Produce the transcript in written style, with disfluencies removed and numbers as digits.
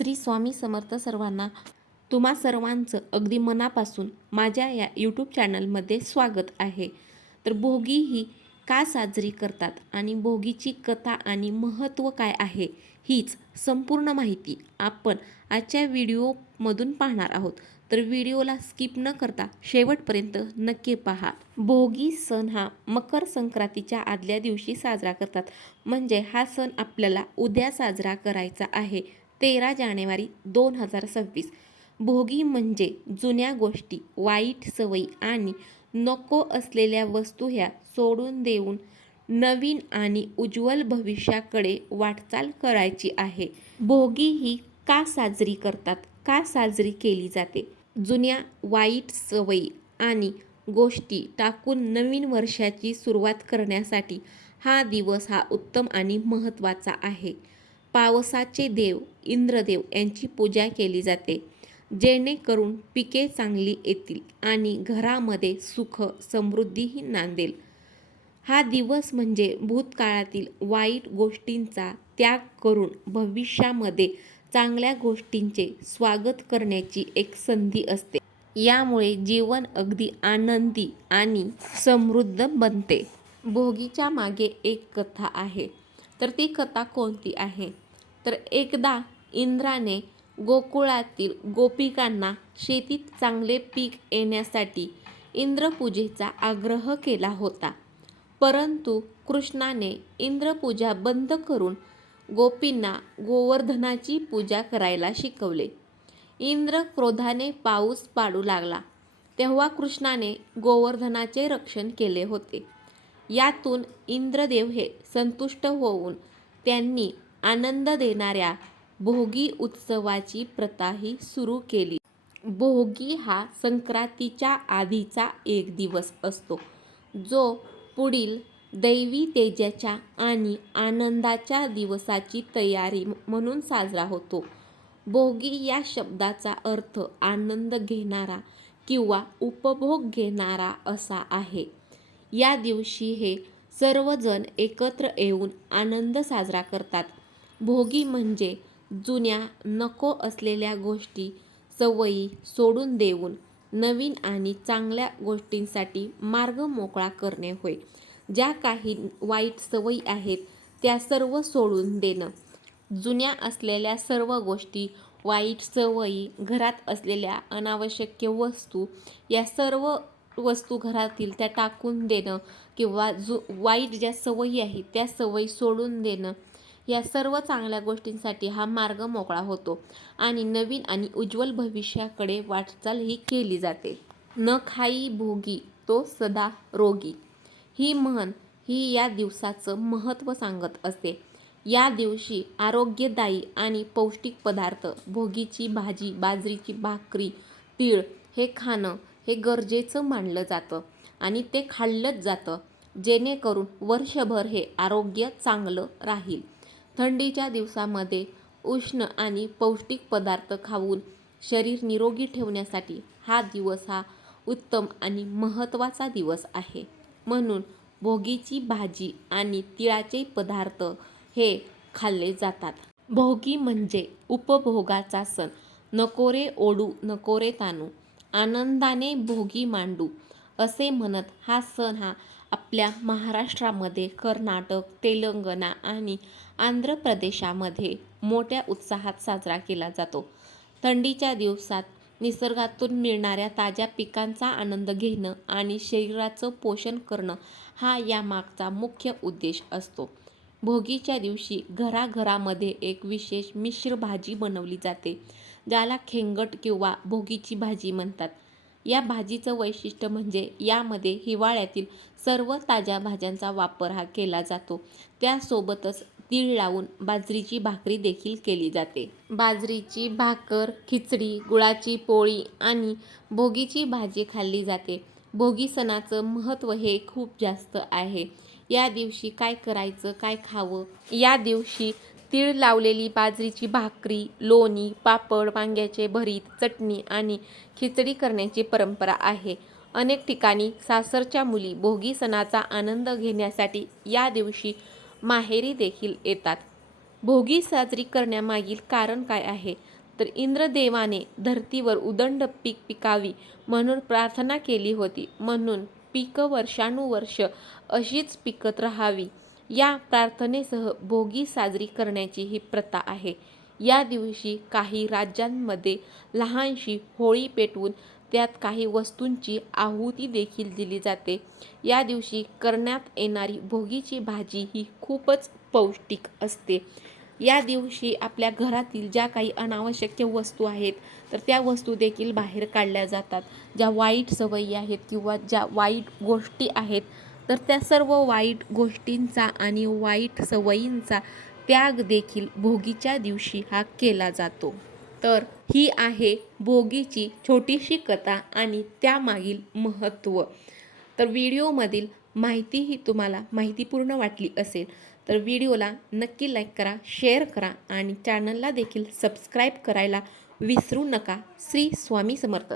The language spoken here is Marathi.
श्री स्वामी समर्थ सर्वांना. तुम्हा सर्वांचं अगदी मनापासून माझ्या या यूट्यूब चॅनलमध्ये स्वागत आहे. तर भोगी ही का साजरी करतात आणि भोगीची कथा आणि महत्त्व काय आहे हीच संपूर्ण माहिती आपण आजच्या व्हिडिओमधून पाहणार आहोत. तर व्हिडिओला स्किप न करता शेवटपर्यंत नक्की पहा. भोगी सण हा मकर संक्रांतीच्या आदल्या दिवशी साजरा करतात. म्हणजे हा सण आपल्याला उद्या साजरा करायचा आहे, 13 जानेवारी 2026. भोगी म्हणजे जुन्या गोष्टी, वाईट सवयी आणि नको असलेल्या वस्तू ह्या सोडून देऊन नवीन आणि उज्ज्वल भविष्याकडे वाटचाल करायची आहे. भोगी ही का साजरी करतात, का साजरी केली जाते? जुन्या वाईट सवयी आणि गोष्टी टाकून नवीन वर्षाची सुरुवात करण्यासाठी हा दिवस हा उत्तम आणि महत्त्वाचा आहे. पावसाचे देव इंद्रदेव यांची पूजा केली जाते, जेणेकरून पिके चांगली येतील आणि घरामध्ये सुख समृद्धीही नांदेल. हा दिवस म्हणजे भूतकाळातील वाईट गोष्टींचा त्याग करून भविष्यामध्ये चांगल्या गोष्टींचे स्वागत करण्याची एक संधी असते. यामुळे जीवन अगदी आनंदी आणि समृद्ध बनते. भोगीच्या मागे एक कथा आहे. तर ती कथा कोणती आहे? तर एकदा इंद्राने गोकुळातील गोपिकांना शेतीत चांगले पीक येण्यासाठी इंद्रपूजेचा आग्रह केला होता. परंतु कृष्णाने इंद्रपूजा बंद करून गोपींना गोवर्धनाची पूजा करायला शिकवले. इंद्र क्रोधाने पाऊस पाडू लागला, तेव्हा कृष्णाने गोवर्धनाचे रक्षण केले होते. यातून इंद्रदेव हे संतुष्ट होऊन त्यांनी आनंद देणाऱ्या भोगी उत्सवाची प्रथाही सुरू केली. भोगी हा संक्रांतीच्या आधीचा एक दिवस असतो, जो पुढील दैवी तेजाच्या आणि आनंदाच्या दिवसाची तयारी म्हणून साजरा होतो. भोगी या शब्दाचा अर्थ आनंद घेणारा किंवा उपभोग घेणारा असा आहे. या दिवशी हे सर्वजण एकत्र येऊन आनंद साजरा करतात. भोगी म्हणजे जुन्या नको असलेल्या गोष्टी, सवयी सोडून देऊन नवीन आणि चांगल्या गोष्टींसाठी मार्ग मोकळा करणे होय. ज्या काही वाईट सवयी आहेत त्या सर्व सोडून देणं. जुन्या असलेल्या सर्व गोष्टी, वाईट सवयी, घरात असलेल्या अनावश्यक वस्तू, या सर्व वस्तू घरातील त्या टाकून देणं किंवा वाईट ज्या सवयी आहेत त्या सवयी सोडून देणं. या सर्व चांगल्या गोष्टींसाठी हा मार्ग मोकळा होतो आणि नवीन आणि उज्ज्वल भविष्याकडे वाटचाल ही केली जाते. न खाई भोगी तो सदा रोगी ही म्हण ही या दिवसाचं महत्त्व सांगत असते. या दिवशी आरोग्यदायी आणि पौष्टिक पदार्थ, भोगीची भाजी, बाजरीची भाकरी, तीळ हे खाणं हे गरजेचं मानलं जातं आणि ते खाल्लंच जातं, जेणेकरून वर्षभर हे आरोग्य चांगलं राहील. थंडीच्या दिवसामध्ये उष्ण आणि पौष्टिक पदार्थ खाऊन शरीर निरोगी ठेवण्यासाठी हा दिवस हा उत्तम आणि महत्त्वाचा दिवस आहे. म्हणून भोगीची भाजी आणि तिळाचे पदार्थ हे खाल्ले जातात. भोगी म्हणजे उपभोगाचा सण. नको रे ओढू नको रे ताणू, आनंदाने भोगी मांडू असे म्हणत हा सण हा आपल्या महाराष्ट्रामध्ये, कर्नाटक, तेलंगणा आणि आंध्र प्रदेशामध्ये मोठ्या उत्साहात साजरा केला जातो. थंडीच्या दिवसात निसर्गातून मिळणाऱ्या ताज्या पिकांचा आनंद घेणं आणि शरीराचं पोषण करणं हा यामागचा मुख्य उद्देश असतो. भोगीच्या दिवशी घराघरामध्ये एक विशेष मिश्र भाजी बनवली जाते, ज्याला खेंगट किंवा भोगीची भाजी म्हणतात. या भाजीचं वैशिष्ट्य म्हणजे यामध्ये हिवाळ्यातील सर्व ताज्या भाज्यांचा वापर हा केला जातो. त्यासोबतच तीळ लावून बाजरीची भाकरी देखील केली जाते. बाजरीची भाकर, खिचडी, गुळाची पोळी आणि भोगीची भाजी खाल्ली जाते. भोगी सणाचं महत्त्व हे खूप जास्त आहे. या दिवशी काय करायचं, काय खावं? या दिवशी तीळ लावलेली बाजरीची भाकरी, लोणी, पापड, वांग्याचे भरीत, चटणी आणि खिचडी करण्याची परंपरा आहे. अनेक ठिकाणी सासरच्या मुली भोगी सणाचा आनंद घेण्यासाठी या दिवशी माहेरी देखील येतात. भोगी साजरी करण्यामागील कारण काय आहे? तर इंद्रदेवाने धरतीवर उदंड पीक पिकावी म्हणून प्रार्थना केली होती. म्हणून पीक वर्षानुवर्ष अशीच पिकत राहावी या प्रार्थनेसह भोगी साजरी करण्याची ही प्रथा आहे. या दिवशी काही राज्यांमध्ये लहानशी होळी पेटवून त्यात काही वस्तूंची आहुती देखील दिली जाते. या दिवशी करण्यात येणारी भोगीची भाजी ही खूपच पौष्टिक असते. या दिवशी आपल्या घरातील ज्या काही अनावश्यक वस्तू आहेत तर त्या वस्तू देखील बाहेर काढल्या जातात. ज्या वाईट सवयी आहेत किंवा ज्या वाईट गोष्टी आहेत तर त्या सर्व वाईट गोष्टींचा आणि वाईट सवयींचा त्याग देखील भोगीच्या दिवशी हा केला जातो. तर ही आहे भोगीची छोटीशी कथा आणि त्यामागील महत्त्व. तर व्हिडिओमधील माहिती ही तुम्हाला माहितीपूर्ण वाटली असेल तर व्हिडिओला नक्की लाईक करा, शेअर करा आणि चॅनलला देखील सबस्क्राईब करायला विसरू नका. श्री स्वामी समर्थ.